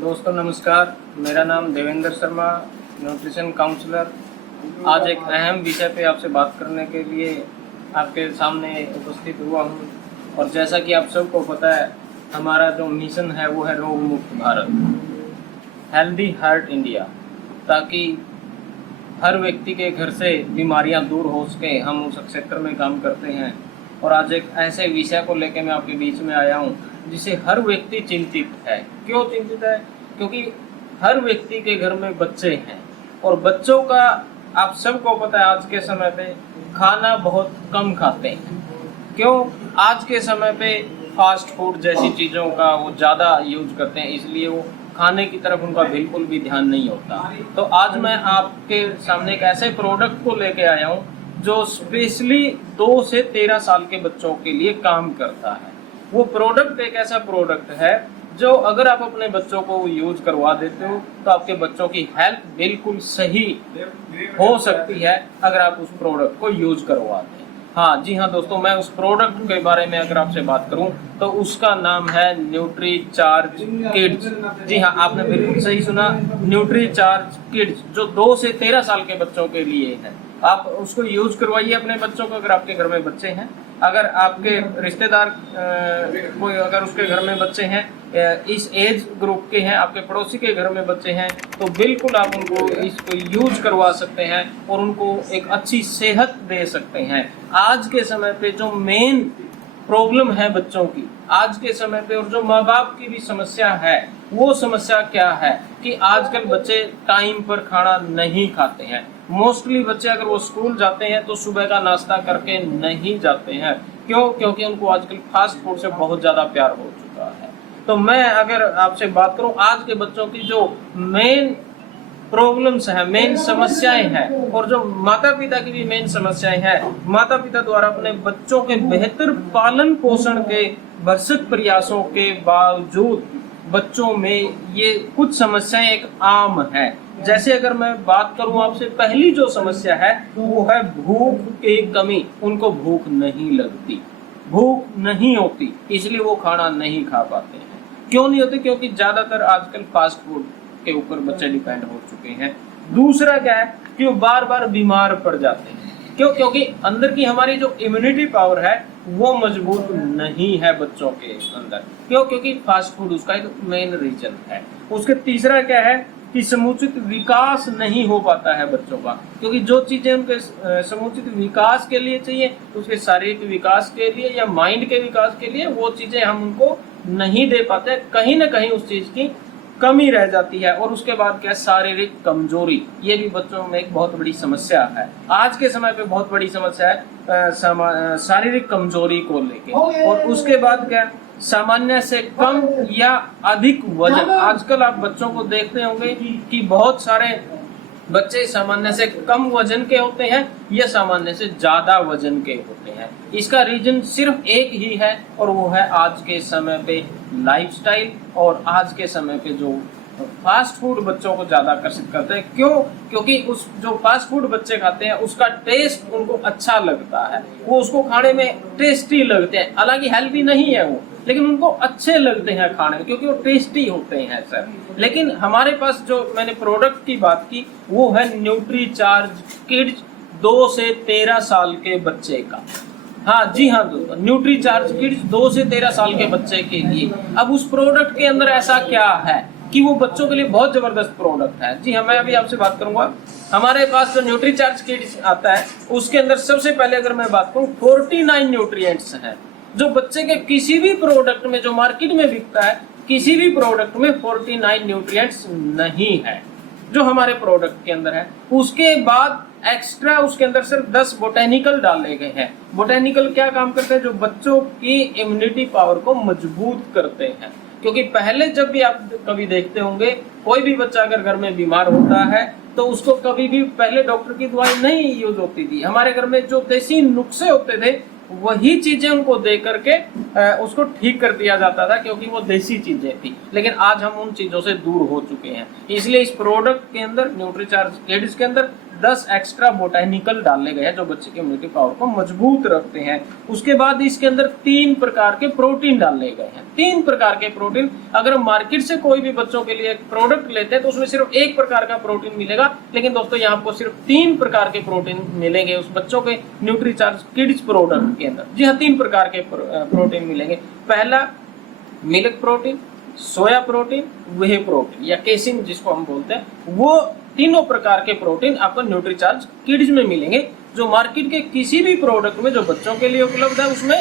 दोस्तों नमस्कार, मेरा नाम देवेंद्र शर्मा, न्यूट्रिशन काउंसलर। आज एक अहम विषय पे आपसे बात करने के लिए आपके सामने उपस्थित हुआ हूँ। और जैसा कि आप सबको पता है, हमारा जो मिशन है वो है रोग मुक्त भारत, हेल्दी हार्ट इंडिया, ताकि हर व्यक्ति के घर से बीमारियां दूर हो सके। हम उस क्षेत्र में काम करते हैं और आज एक ऐसे विषय को लेकर मैं आपके बीच में आया हूं जिसे हर व्यक्ति चिंतित है। क्यों चिंतित है? क्योंकि हर व्यक्ति के घर में बच्चे हैं और बच्चों का आप सबको पता है आज के समय पे खाना बहुत कम खाते हैं। क्यों? आज के समय पे फास्ट फूड जैसी चीज़ों का वो ज़्यादा यूज करते हैं, इसलिए वो खाने की तरफ उनका बिल्कुल भी ध्यान नहीं होता। तो आज मैं आपके सामने एक ऐसे प्रोडक्ट को लेके आया हूँ जो स्पेशली 2 से 13 साल के बच्चों के लिए काम करता है। वो प्रोडक्ट एक ऐसा प्रोडक्ट है जो अगर आप अपने बच्चों को यूज करवा देते हो तो आपके बच्चों की हेल्थ बिल्कुल सही हो सकती है अगर आप उस प्रोडक्ट को यूज करवाते हैं। हाँ जी हाँ दोस्तों, मैं उस प्रोडक्ट के बारे में अगर आपसे बात करूं तो उसका नाम है न्यूट्री चार्ज किड्स। जी हाँ, आपने बिल्कुल सही सुना, न्यूट्री चार्ज किड्स, जो 2 से 13 साल के बच्चों के लिए है। आप उसको यूज करवाइए अपने बच्चों को अगर आपके घर में बच्चे हैं। अगर आपके रिश्तेदार कोई अगर उसके घर में बच्चे हैं, इस एज ग्रुप के हैं, आपके पड़ोसी के घर में बच्चे हैं, तो बिल्कुल आप उनको इसको यूज करवा सकते हैं और उनको एक अच्छी सेहत दे सकते हैं। आज के समय पे जो मेन प्रॉब्लम है बच्चों की आज के समय पे, और जो माँ बाप की भी समस्या है, वो समस्या क्या है कि आजकल बच्चे टाइम पर खाना नहीं खाते हैं। मोस्टली बच्चे अगर वो स्कूल जाते हैं तो सुबह का नाश्ता करके नहीं जाते हैं। क्यों? क्योंकि उनको आजकल फास्ट फूड से बहुत ज़्यादा प्यार हो चुका है। तो मैं अगर आपसे बात करूं, आज के बच्चों की जो मेन प्रॉब्लम्स हैं, मेन समस्याएं हैं, और जो माता पिता की भी मेन समस्याएं हैं, माता पिता द्वारा अपने बच्चों के बेहतर पालन पोषण के भरसक प्रयासों के बावजूद बच्चों में ये कुछ समस्याएं एक आम है। जैसे अगर मैं बात करूं आपसे, पहली जो समस्या है वो है भूख की कमी। उनको भूख नहीं लगती, भूख नहीं होती, इसलिए वो खाना नहीं खा पाते हैं। क्यों नहीं होती? क्योंकि ज्यादातर आजकल फास्ट फूड के ऊपर बच्चे डिपेंड हो चुके हैं। दूसरा क्या है कि वो बार बार बीमार पड़ जाते हैं। क्यों? क्योंकि अंदर की हमारी जो इम्यूनिटी पावर है वो मजबूत नहीं है बच्चों के अंदर। क्यों? क्योंकि फास्ट फूड उसका एक मेन रीजन है। उसके तीसरा क्या है कि समुचित विकास नहीं हो पाता है बच्चों का, क्योंकि जो चीजें उनके समुचित विकास के लिए चाहिए, उसके शारीरिक विकास के लिए या माइंड के विकास के लिए, वो चीजें हम उनको नहीं दे पाते। कहीं ना कहीं उस चीज की कमी रह जाती है। और उसके बाद क्या, शारीरिक कमजोरी, ये भी बच्चों में एक बहुत बड़ी समस्या है। आज के समय पे बहुत बड़ी समस्या है शारीरिक कमजोरी को लेके। और उसके बाद क्या, सामान्य से कम या अधिक वजन। आजकल आप बच्चों को देखते होंगे कि बहुत सारे बच्चे सामान्य से कम वजन के होते हैं या सामान्य से ज्यादा वजन के होते हैं। इसका रीजन सिर्फ एक ही है और वो है आज के समय पे लाइफस्टाइल और आज के समय पे जो फास्ट फूड बच्चों को ज्यादा आकर्षित करते हैं। क्यों? क्योंकि उस जो फास्ट फूड बच्चे खाते हैं उसका टेस्ट उनको अच्छा लगता है, वो उसको खाने में टेस्टी लगते हैं। हालांकि हेल्दी नहीं है वो, लेकिन उनको अच्छे लगते हैं खाने में क्योंकि वो टेस्टी होते हैं सर। लेकिन हमारे पास जो मैंने प्रोडक्ट की बात की वो है न्यूट्री चार्ज किड्स 2 से 13 साल के बच्चे का। हाँ जी हाँ दोस्तों, न्यूट्री चार्ज किड्स 2 से 13 साल के बच्चे के लिए। अब उस प्रोडक्ट के अंदर ऐसा क्या है कि वो बच्चों के लिए बहुत जबरदस्त प्रोडक्ट है। जी हाँ, मैं अभी आपसे बात करूंगा। हमारे पास जो न्यूट्री चार्ज किड्स आता है उसके अंदर सबसे पहले अगर मैं बात करूं 49 न्यूट्रिएंट्स हैं, जो बच्चे के किसी भी प्रोडक्ट में जो मार्केट में बिकता है, किसी भी प्रोडक्ट में 49 न्यूट्रिएंट्स नहीं है जो हमारे प्रोडक्ट के अंदर है। उसके बाद एक्स्ट्रा उसके अंदर सिर्फ 10 बोटेनिकल डाले गए हैं। बोटेनिकल क्या काम करते हैं? जो बच्चों की इम्यूनिटी पावर को मजबूत करते हैं। क्योंकि पहले जब भी आप कभी देखते होंगे, कोई भी बच्चा अगर घर में बीमार होता है तो उसको कभी भी पहले डॉक्टर की दवाई नहीं यूज होती थी। हमारे घर में जो देसी नुस्खे होते थे वही चीजें उनको दे करके उसको ठीक कर दिया जाता था, क्योंकि वो देसी चीजें थी। लेकिन आज हम उन चीजों से दूर हो चुके हैं। इसलिए इस प्रोडक्ट के अंदर, न्यूट्रीचार्ज किड्स के अंदर 10 एक्स्ट्रा बोटेनिकल डाले गए हैं जो बच्चे की इम्यूनिटी पावर को मजबूत रखते हैं। उसके बाद इसके अंदर 3 प्रकार के प्रोटीन डाले गए हैं। 3 प्रकार के प्रोटीन, अगर मार्केट से कोई भी बच्चों के लिए एक प्रोडक्ट लेते हैं तो उसमें सिर्फ 1 प्रकार का प्रोटीन मिलेगा, लेकिन दोस्तों यहाँ आपको सिर्फ 3 प्रकार के प्रोटीन मिलेंगे उस बच्चों के न्यूट्रीचार्ज किड्स प्रोडक्ट के अंदर। जी हाँ, 3 प्रकार के प्रोटीन मिलेंगे। पहला मिल्क प्रोटीन, सोया प्रोटीन, वे प्रोटीन या केसिन जिसको हम बोलते हैं, वो तीनों प्रकार के प्रोटीन आपको न्यूट्रीचार्ज किड्स में मिलेंगे, जो मार्केट के किसी भी प्रोडक्ट में जो बच्चों के लिए उपलब्ध है उसमें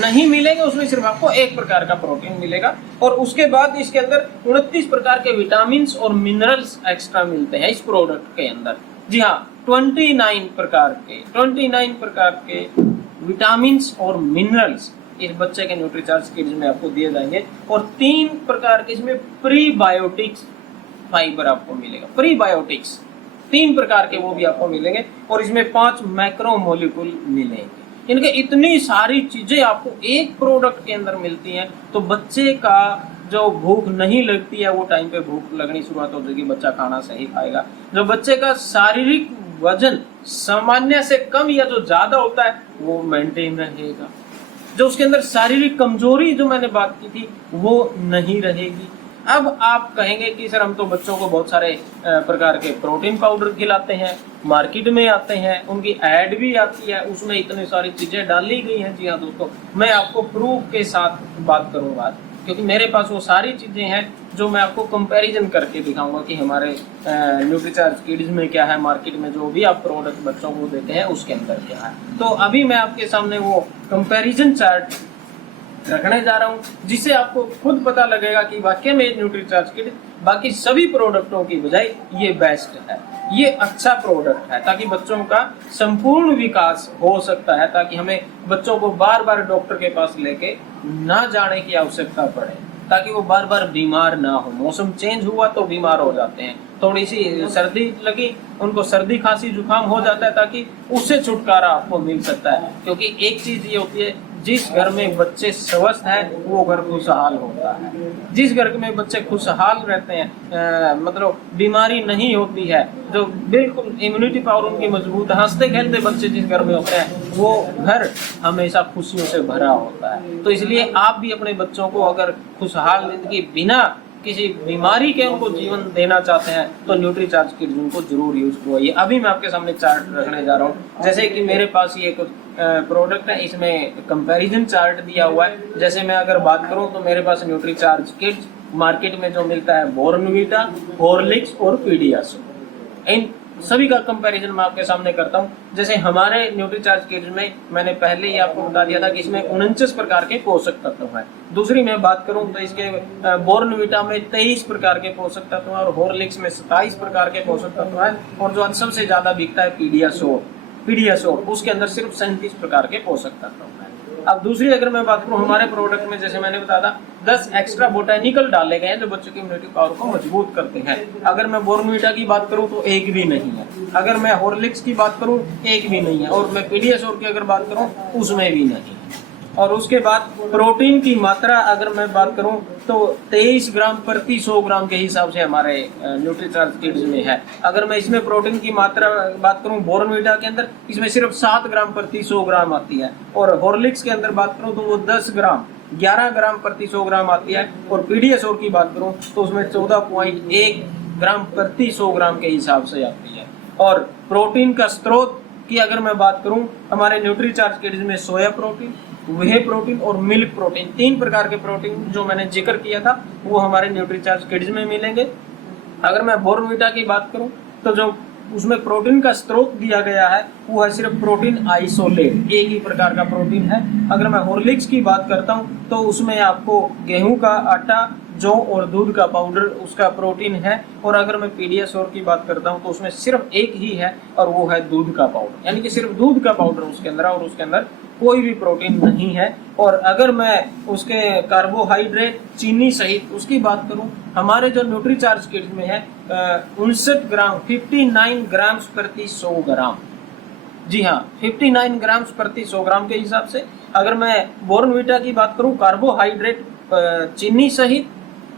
नहीं मिलेंगे। उसमें सिर्फ आपको 1 प्रकार का प्रोटीन मिलेगा। और उसके बाद इसके अंदर 29 प्रकार के विटामिन और मिनरल्स एक्स्ट्रा मिलते हैं इस प्रोडक्ट के अंदर। जी हाँ, 29 प्रकार के विटामिन और मिनरल्स इस बच्चे के न्यूट्रीचार्ज किड्स में आपको दिए जाएंगे। और 3 प्रकार के इसमें प्रीबायोटिक्स फाइबर आपको मिलेगा। प्रीबायोटिक्स 3 प्रकार के वो भी आपको मिलेंगे। और इसमें 5 मैक्रोमोलिक्यूल मिलेंगे। इनके इतनी सारी चीजें आपको एक प्रोडक्ट के अंदर मिलती हैं, तो बच्चे का जो भूख नहीं लगती है वो टाइम पे भूख लगनी शुरुआत हो जाएगी, बच्चा खाना सही खाएगा। जो बच्चे का शारीरिक वजन सामान्य से कम या जो ज्यादा होता है वो मेंटेन रहेगा। जो उसके अंदर शारीरिक कमजोरी जो मैंने बात की थी वो नहीं रहेगी। अब आप कहेंगे कि सर हम तो बच्चों को बहुत सारे प्रकार के प्रोटीन पाउडर खिलाते हैं, मार्केट में आते हैं, उनकी ऐड भी आती है, उसमें इतनी सारी चीजें डाली गई हैं। जी हाँ दोस्तों, मैं आपको प्रूफ के साथ बात करूंगा क्योंकि मेरे पास वो सारी चीजें हैं जो मैं आपको कंपैरिजन करके दिखाऊंगा कि हमारे न्यूट्रीचार्ज किड्स में क्या है, मार्केट में जो भी आप प्रोडक्ट बच्चों को देते हैं उसके अंदर क्या है। तो अभी मैं आपके सामने वो कंपैरिजन चार्ट रखने जा रहा हूँ, जिससे आपको खुद पता लगेगा कि वाकई में न्यूट्रीचार्ज किड बाकी सभी प्रोडक्टों की बजाय ये बेस्ट है, ये अच्छा प्रोडक्ट है, ताकि बच्चों का संपूर्ण विकास हो सकता है, ताकि हमें बच्चों को बार बार डॉक्टर के पास लेके ना जाने की आवश्यकता पड़े, ताकि वो बार बार बीमार ना हो। मौसम चेंज हुआ तो बीमार हो जाते हैं, थोड़ी सी सर्दी लगी उनको सर्दी खांसी जुकाम हो जाता है, ताकि उससे छुटकारा आपको मिल सकता है। क्योंकि एक चीज ये होती है, जिस घर में बच्चे स्वस्थ हैं वो घर खुशहाल होता है। जिस घर में बच्चे खुशहाल रहते हैं, मतलब बीमारी नहीं होती है, जो बिल्कुल इम्यूनिटी पावर उनकी मजबूत, हंसते खेलते बच्चे जिस घर में होते हैं वो घर हमेशा खुशियों से भरा होता है। तो इसलिए आप भी अपने बच्चों को अगर खुशहाल जिंदगी बिना किसी बीमारी के उनको जीवन देना चाहते हैं तो न्यूट्रीचार्ज किड्स उनको जरूर यूज करवाइए। अभी मैं आपके सामने चार्ट रखने जा रहा हूँ। जैसे कि मेरे पास ये कुछ प्रोडक्ट है, इसमें कंपैरिजन चार्ट दिया हुआ है। जैसे मैं अगर बात करूं तो मेरे पास न्यूट्रीचार्ज किड्स मार्केट में जो मिलता है बॉर्नवीटा, हॉर्लिक्स और पीडियाश्योर, इन सभी का कंपैरिजन मैं आपके सामने करता हूं। जैसे हमारे न्यूट्रीचार्ज किड्स में मैंने पहले ही आपको बता दिया था कि इसमें 49 प्रकार के पोषक तत्व हैं। दूसरी मैं बात करूं तो इसके बॉर्नवीटा में 23 प्रकार के पोषक तत्व हैं और हॉर्लिक्स में 27 प्रकार के पोषक तत्व हैं। और जो सबसे ज्यादा बिकता है पीडियाश्योर, उसके अंदर सिर्फ 37 प्रकार के पोषक तत्व हैं। अब दूसरी अगर मैं बात करूं हमारे प्रोडक्ट में, जैसे मैंने बताया था 10 एक्स्ट्रा बोटेनिकल डाले गए हैं जो बच्चों की इम्यूनिटी पावर को मजबूत करते हैं। अगर मैं बॉर्नवीटा की बात करूं तो एक भी नहीं है, अगर मैं हॉर्लिक्स की बात करूं एक भी नहीं है, और मैं पीडियाश्योर की अगर बात करूं उसमें भी नहीं है। और उसके बाद प्रोटीन की मात्रा अगर मैं बात करूं तो 23 ग्राम प्रति 100 ग्राम के हिसाब से हमारे न्यूट्रीचार्ज किड्स में है। अगर मैं इसमें प्रोटीन की मात्रा बात करूं बॉर्नवीटा के अंदर, इसमें सिर्फ 7 ग्राम प्रति 100 ग्राम आती है। और हॉर्लिक्स के अंदर बात करूं तो वो 11 ग्राम प्रति 100 ग्राम आती है। और पीडियाश्योर की बात करूं तो उसमें 14.1 ग्राम प्रति 100 ग्राम के हिसाब से आती है। और प्रोटीन का स्रोत की अगर मैं बात करूं हमारे न्यूट्रीचार्ज किड्स में सोया प्रोटीन, वे प्रोटीन और मिल्क प्रोटीन, 3 प्रकार के प्रोटीन जो मैंने जिक्र किया था वो हमारे न्यूट्रीचार्ज किड्स में मिलेंगे। अगर मैं बॉर्नवीटा की बात करूं तो जो उसमें प्रोटीन का स्रोत दिया गया है वो है सिर्फ प्रोटीन आइसोलेट, एक ही प्रकार का प्रोटीन है। अगर मैं हॉर्लिक्स की बात करता हूं तो उसमें आपको गेहूं का आटा, जौ और दूध का पाउडर उसका प्रोटीन है। और अगर मैं पीडियाश्योर की बात करता हूं तो उसमें सिर्फ एक ही है और वो है दूध का पाउडर, यानी कि सिर्फ दूध का पाउडर उसके अंदर है और उसके अंदर कोई भी प्रोटीन नहीं है। और अगर मैं उसके कार्बोहाइड्रेट, चीनी सहित उसकी बात करूं, हमारे जो न्यूट्रीचार्ज किड्स में है 59 ग्राम प्रति 100 ग्राम। जी हाँ, 59 ग्राम प्रति 100 ग्राम के हिसाब से। अगर मैं बॉर्नवीटा की बात करूं कार्बोहाइड्रेट चीनी सहित,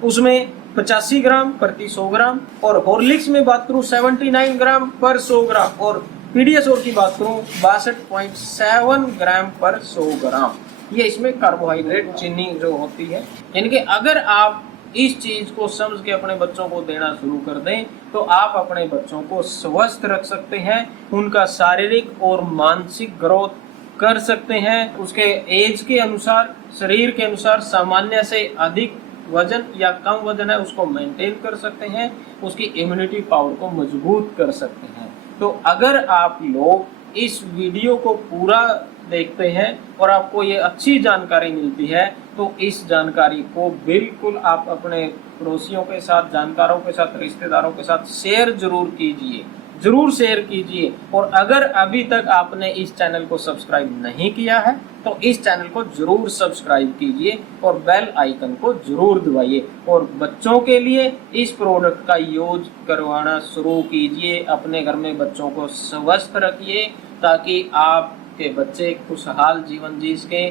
उसमें 85 ग्राम प्रति 100 ग्राम, और हॉर्लिक्स में बात करूं 79 ग्राम पर 100 ग्राम, और पीडियाश्योर की बात करूं 62.7 ग्राम पर 100 ग्राम। ये इसमें कार्बोहाइड्रेट चीनी जो होती है। यानी कि अगर आप इस चीज को समझ के अपने बच्चों को देना शुरू कर दें तो आप अपने बच्चों को स्वस्थ रख सकते हैं, उनका शारीरिक और मानसिक ग्रोथ कर सकते हैं, उसके एज के अनुसार, शरीर के अनुसार सामान्य से अधिक वजन या कम वजन है उसको मेंटेन कर सकते हैं, उसकी इम्यूनिटी पावर को मजबूत कर सकते हैं। तो अगर आप लोग इस वीडियो को पूरा देखते हैं और आपको ये अच्छी जानकारी मिलती है तो इस जानकारी को बिल्कुल आप अपने पड़ोसियों के साथ, जानकारों के साथ, रिश्तेदारों के साथ शेयर जरूर कीजिए, जरूर शेयर कीजिए। और अगर अभी तक आपने इस चैनल को सब्सक्राइब नहीं किया है तो इस चैनल को जरूर सब्सक्राइब कीजिए और बेल आइकन को जरूर दबाइए, और बच्चों के लिए इस प्रोडक्ट का यूज करवाना शुरू कीजिए। अपने घर में बच्चों को स्वस्थ रखिए ताकि आपके बच्चे खुशहाल जीवन जी सके,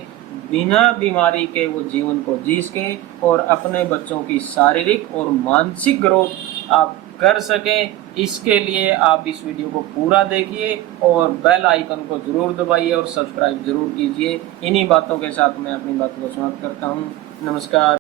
बिना बीमारी के वो जीवन को जी सके, और अपने बच्चों की शारीरिक और मानसिक ग्रोथ आप कर सकें। इसके लिए आप इस वीडियो को पूरा देखिए और बेल आइकन को जरूर दबाइए और सब्सक्राइब जरूर कीजिए। इन्हीं बातों के साथ मैं अपनी बात को समाप्त करता हूँ। नमस्कार।